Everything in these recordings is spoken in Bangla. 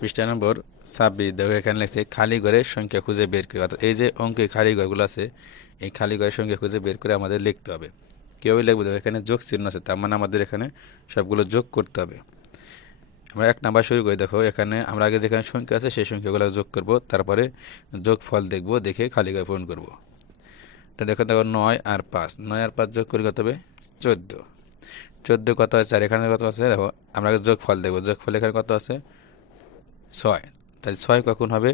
পৃষ্ঠা নম্বর 26 দেখো এখানে লিখছে খালি ঘরের সংখ্যা খুঁজে বের করে। অর্থাৎ এই যে অঙ্কে খালি ঘরগুলো আছে এই খালি ঘরের সংখ্যা খুঁজে বের করে আমাদের লিখতে হবে। কীভাবে লিখবো দেখো এখানে যোগ চিহ্ন আছে, তার মানে আমাদের এখানে সবগুলো যোগ করতে হবে। আমরা 1 নাম্বার শুরু করি। দেখো এখানে আমরা আগে যেখানে সংখ্যা আছে সেই সংখ্যাগুলো যোগ করব, তারপরে যোগ ফল দেখব, দেখে খালি ঘর পূরণ করব। এটা দেখো 9 আর 5, 9 আর 5 যোগ করে কত হবে 14। 14 কত আছে আর এখানে কত আছে দেখো, আমরা আগে যোগ ফল দেখবো। যোগ ফল এখানে কত আছে 6, তাহলে 6 কখন হবে?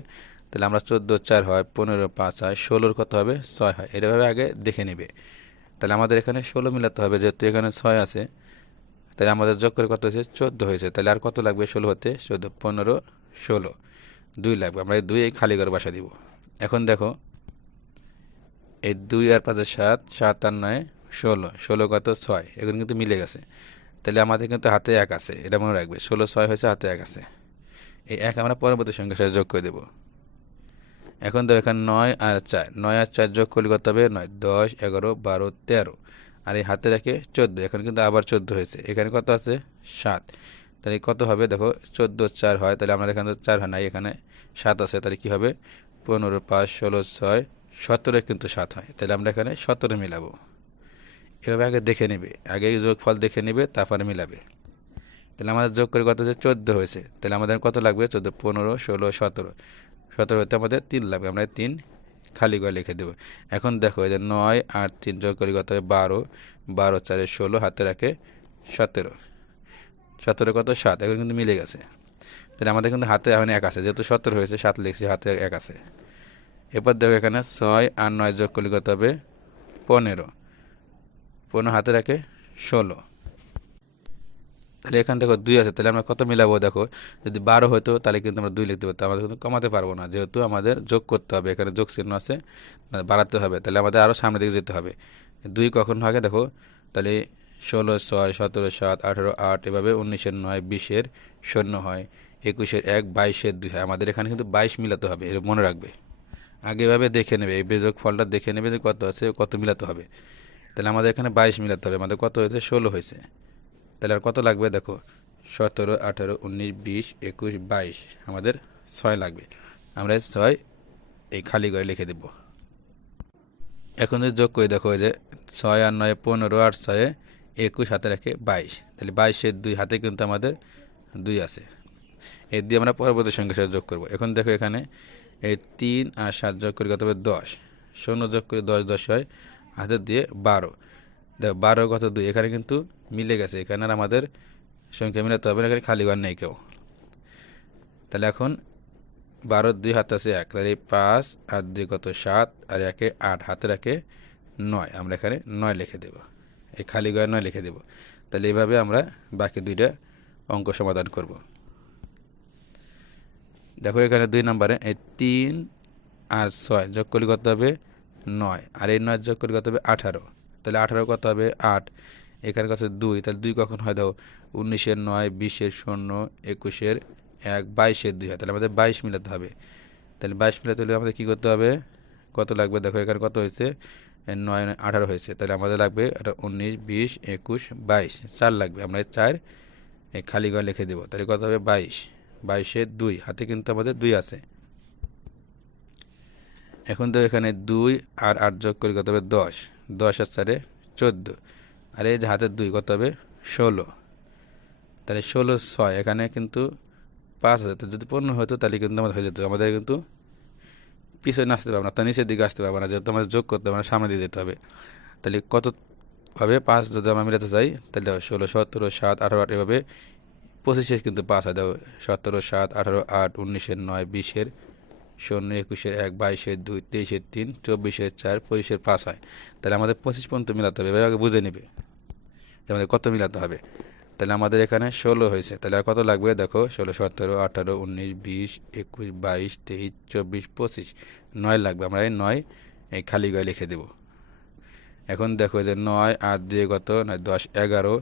তাহলে আমরা 14 4 হয়, 15 5 হয়, 16 কত হবে 6 হয়। এভাবে আগে দেখে নেবে। তাহলে আমাদের এখানে 16 মিলাতে হবে, যেহেতু এখানে 6 আছে। তাহলে আমাদের যোগ করে কত হয়েছে 14 হয়েছে। তাহলে আর কত লাগবে 16 হতে? 14 15 16 2 লাগবে। আমরা এই 2 এই খালি ঘরে বসা দিব। এখন দেখো এই 2 আর 5 7, 7 আর 9 16, 16 কত 6, এগুলো কিন্তু মিলে গেছে। তাহলে আমাদের কিন্তু হাতে 1 আছে, এটা মনে রাখবে। 16 6 হয়েছে, হাতে 1 আছে। এই 1 আমরা পরবর্তী সংখ্যার সাথে যোগ করে দেব। এখন দেখো এখানে 9 আর 4, 9 আর 4 যোগ করলে কত হবে 9 10 11 12 13, আর এই হাতে রেখে 14, এখন কিন্তু আবার 14 হয়েছে। এখানে কত আছে 7, তাহলে কত হবে দেখো 14 4 হয়, তাহলে আমরা এখানে 4 হয় নাই, এখানে 7 আছে। তাহলে কি হবে 15 5 16 6 17 কিন্তু 7 হয়। তাহলে আমরা এখানে 17 মিলাবো। এভাবে আগে দেখে নেবে, আগে যোগফল দেখে নেবে, তারপরে মিলাবে। তাহলে আমাদের যোগ করে কত হচ্ছে 14 হয়েছে। তাহলে আমাদের কত লাগবে 14 15 16 17, 17 হতে আমাদের 3 লাগবে। আমরা 3 খালি করে লিখে দেবো। এখন দেখো এই যে 9 আর 3 যোগ করে কত হবে 12, 12 4 16, হাতে রাখে 17, 17 কত 7, এখন কিন্তু মিলে গেছে। তাহলে আমাদের কিন্তু হাতে এখন 1 আছে, যেহেতু 17 হয়েছে 7 লিখছি, হাতে 1 আছে। এরপর দেখো এখানে 6 আর 9 যোগ করলে কত হবে 15, 15 হাতে রাখে 16। তাহলে এখান থেকে 2 আছে, তাহলে আমরা কত মিলাবো দেখো। যদি 12 হতো তাহলে কিন্তু আমরা 2 লিখতে পারতাম, আমাদের কিন্তু কমাতে পারবো না, যেহেতু আমাদের যোগ করতে হবে। এখানে যোগ চিহ্ন আছে, বাড়াতে হবে। তাহলে আমাদের আরও সামনের দিকে যেতে হবে। 2 কখন হবে দেখো, তাহলে 16 6 17 7 18 8, এভাবে 19 9 20 শূন্য হয়, 21 1 22 2 হয়। আমাদের এখানে কিন্তু 22 মিলাতে হবে, এটা মনে রাখবে। আগে এভাবে দেখে নেবে, এই বেযোগ ফলটা দেখে নেবে যে কত আছে, কত মিলাতে হবে। তাহলে আমাদের এখানে 22 মিলাতে হবে, আমাদের কত হয়েছে 16 হয়েছে। তাহলে আর কত লাগবে দেখো 17 18 19 20 21 22, আমাদের 6 লাগবে। আমরা 6 এই খালি ঘরে লিখে দেব। এখন যদি যোগ করে দেখো, যে 6 আর 9 15 আর 6 21, হাতে রাখে 22, তাহলে 22 2 হাতে কিন্তু আমাদের 2 আছে। এই দিয়ে আমরা পরবর্তী সংখ্যার সাথে যোগ করব। এখন দেখো এখানে এই 3 আর 7 যোগ করে কত হবে 10, 0 যোগ করে 10 10 হয়, হাতে দিয়ে 12, দেখো 12 কত 2, এখানে কিন্তু মিলে গেছে। এখানে আর আমাদের সংখ্যা মিলাতে হবে না, এখানে খালি ঘর নেই কেউ। তাহলে এখন 12 2 হাতে আছে 1, তাহলে 5 আর 2 কত 7, আর 1 8, হাতে রাখে 9, আমরা এখানে 9 লিখে দেব। এই খালি ঘরে 9 লিখে দেব। তাহলে এইভাবে আমরা বাকি 2টা অঙ্ক সমাধান করব। দেখো এখানে 2 নম্বরে এই 3 আর 6 যোগ করলে কত হবে 9, আর এই 9 যোগ করলে কত হবে 18, তাহলে 18 কত হবে 8, এখানে কত 2, তাহলে 2 কখন হয় দাও 19 9 20 0 21 1 22 2 হয়। তাহলে আমাদের 22 মিলাতে হবে। তাহলে 22 মিলাতে হলে আমাদের কী করতে হবে, কত লাগবে দেখো, এখানে কত হয়েছে 9 18 হয়েছে। তাহলে আমাদের লাগবে এটা 19 20 21 22, 4 লাগবে। আমরা 4 এই খালি ঘর লিখে দেবো। তাহলে কত হবে 22, 22 2, হাতে কিন্তু আমাদের 2 আছে। এখন তো এখানে 2 আর 8 যোগ করে কত হবে 10, 10 আর 4 14, আর এই যে হাতের 2 কত হবে 16, তাহলে 16 6, এখানে কিন্তু 5 আছে। তো যদি 15 হতো তাহলে কিন্তু আমাদের হয়ে যেত। আমাদের কিন্তু পিছনে আসতে পারবো না, তার নিচের দিকে আসতে পারবো না, যেহেতু আমাদের যোগ করতে হবে না, সামনে দিয়ে যেতে হবে। তাহলে কত হবে 5 যদি আমরা মিলাতে চাই, তাহলে 16 17 7 18 8, এভাবে 25 কিন্তু 5 হয়। দেখো 17 7 18 8 19 9 20 0 21 1 22 2 23 3 24 4 25 5 হয়। তাহলে আমাদের 25 পর্যন্ত মিলাতে হবে, এভাবে বুঝে নেবে যে আমাদের কত মিলাতে হবে। তাহলে আমাদের এখানে 16 হয়েছে। তাহলে আর কত লাগবে দেখো 16 17 18 19 20 21 22 23 24 25, 9 লাগবে। আমরা এই 9 এই খালি ঘরে লিখে দেব। এখন দেখো যে 9 8 দিয়ে কত 9 10 11,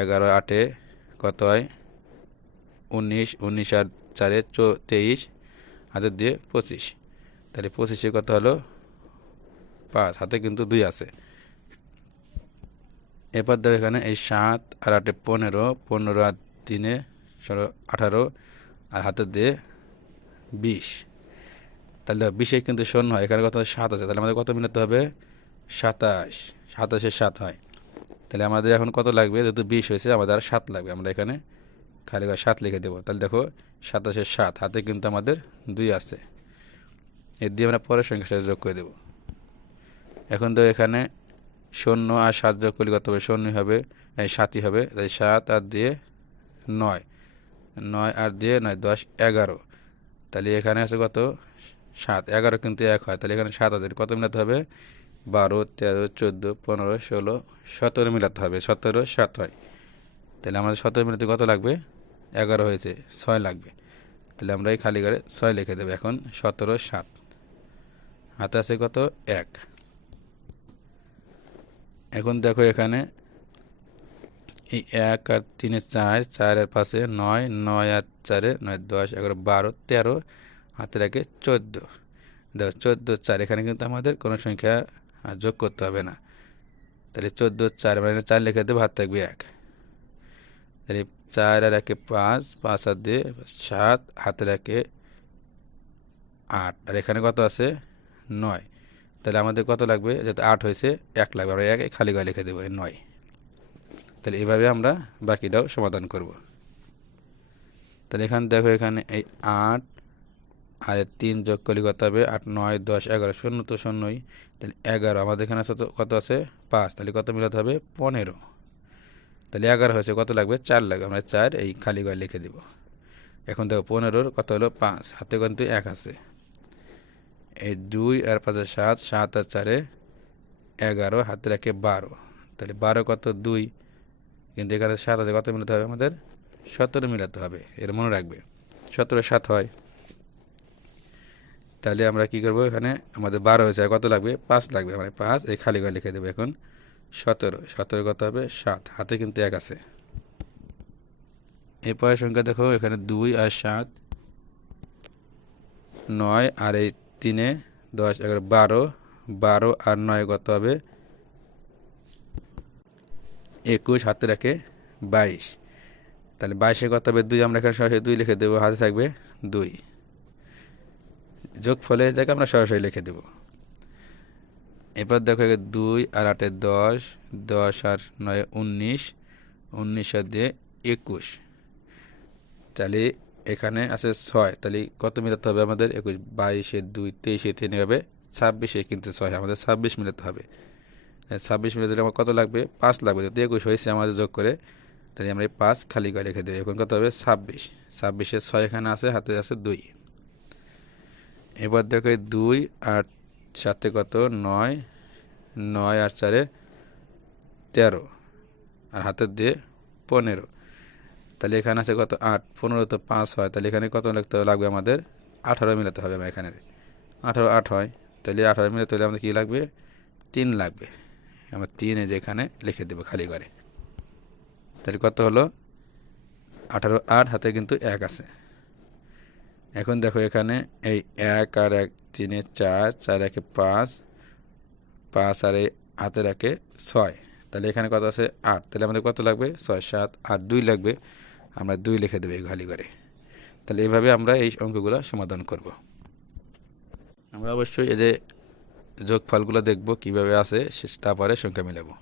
11 8 কত হয় 19, 19 আর 4 23, হাতে দিয়ে 25, তাহলে 25 কত হলো 5, হাতে কিন্তু 2 আছে। এরপর দেখো এখানে এই 7 আর 8 15, 15 আর 3 18, আর হাতের দিয়ে 20। তাহলে 20 কিন্তু শূন্য হয়, এখানে কত 7 আছে, তাহলে আমাদের কত মিলাতে হবে 27। 27-এ 7 হয়, তাহলে আমাদের এখন কত লাগবে, যেহেতু 20 হয়েছে আমাদের আর 7 লাগবে, আমরা এখানে খালি করে 7 লিখে দেবো। তাহলে দেখো 27-এ 7, হাতে কিন্তু আমাদের 2 আছে, এর দিয়ে আমরা পরের সংখ্যার সাথে যোগ করে দেবো। এখন তো এখানে 0 আর 7 যোগ করলে কত হবে, 0 হবে, এই 7ই হবে, তাই 7 আর দিয়ে 9, 9 আর দিয়ে 9, 10, 11। তাহলে এখানে আছে কত 7, 11 কিন্তু 1 হয়, তাহলে এখানে 7 আছে, কত মিলাতে হবে 12, 13, 14, 15, 16, 17 মিলাতে হবে, 17, 7 হয়। তাহলে আমাদের 17 মিলাতে কত লাগবে, 11 হয়েছে, 6 লাগবে। তাহলে আমরা এই খালি ঘরে 6 লিখে দেবো। এখন 17, 7, হাতে আছে কত 1। এখন দেখো এখানে এই 1 আর 3-এ 4, 4 আর 5-এ 9, 9 আর 4-এ 9, 10, 11, 12, 13, হাতে রাখে 14। দেখো 14, 4, এখানে কিন্তু আমাদের কোনো সংখ্যা যোগ করতে হবে না। তাহলে 14, 4 মানে 4 লিখে দেবো, হাতে থাকবে 1। তাহলে 4 আর 1-এ 5, 5 আর দিয়ে 7, হাতে রাখে 8, আর এখানে কত আছে 9। তাহলে আমাদের কত লাগবে, যেহেতু 8 হয়েছে 1 লাগবে, আমরা 1 খালি ঘরে লিখে দেবো 9। তাহলে এইভাবে আমরা বাকিটাও সমাধান করব। তাহলে এখানে দেখো এখানে এই 8 আর 3 যোগ করলে কত হবে 8, 9, 10, 11, 0 তো 0ই, তাহলে 11। আমাদের এখানে আছে কত আছে 5, তাহলে কত মিলাতে হবে 15। তাহলে 11 হয়েছে, কত লাগবে 4 লাগবে, আমরা 4 এই খালি ঘরে লিখে দিব। এখন দেখো 15-র কত হলো 5, হাতে কিন্তু 1 আছে, এই 2 আর 5-এ 7, 7 আর 4-এ 11, হাতে রাখে 12। তাহলে 12 কত 2, কিন্তু এখানে 7 আছে, কত মিলাতে হবে আমাদের 17 মিলাতে হবে, এর মনে রাখবে 17, 7 হয়। তাহলে আমরা কি করব, এখানে আমাদের 12 হয়েছে, আর কত লাগবে 5 লাগবে, মানে 5 এই খালি ঘরে লিখে দেবো। এখন 17, 17 কত হবে 7, হাতে কিন্তু 1 আছে। এরপরে সংখ্যা দেখো এখানে 2 আর 7, 9 আর এই 3-এ 10, 11, 12, 12 আর 9 কত হবে 21, হাতে রাখে 22। তাহলে 22-এ কত হবে 2, আমরা এখানে সরাসরি 2 লিখে দেবো, হাতে থাকবে 2। যোগ ফলে যাকে আমরা সরাসরি লিখে দেব। এবার দেখো 2 আর 8-এ 10, 10 আর 9-এ 19, 19 আর দিয়ে 21। তাহলে এখানে আছে 6, তাহলে কত মিলাতে হবে আমাদের 21, 22-এ 2, 23-এ 3 হবে 26-এ কিন্তু 6, আমাদের 26 মিলাতে হবে। 26 মিলাতে আমার কত লাগবে 5 লাগবে, যদি 21 হয়েছে আমাদের যোগ করে, তাহলে আমরা এই 5 খালি করে লিখে দেবো। এখন কত হবে 26, 26-এ 6 এখানে আছে, হাতে আছে 2। এবার দেখো 2 আর 7-এ কত 9, 9 আর 4-এ 13, আর হাতের দিয়ে 15। তাহলে এখানে আছে কত 8, 15 তো 5 হয়, তাহলে এখানে কত লিখতে লাগবে আমাদের 18 মিলাতে হবে। আমার এখানে 18, 8 হয়, তাহলে 18 মিলাতে হলে আমাদের কী লাগবে 3 লাগবে, আমরা 3 যেখানে লিখে দেবো খালি করে। তাহলে কত হলো 18, 8, হাতে কিন্তু 1 আছে। এখন দেখো এখানে এই 1 আর 1, 3-এ 4, 4 1-এ 5, 5 আর এই হাতে রাখে 6, তাহলে এখানে কত আছে 8, তাহলে আমাদের কত লাগবে 6, 7, 8, 2 লাগবে, আমরা 2 লিখে দেবো এই খালি করে। তাহলে এইভাবে আমরা এই অঙ্কগুলো সমাধান করব। আমরা অবশ্যই এই যে যোগফলগুলো দেখব কীভাবে আছে, তারপরে সংখ্যা মিলাবো।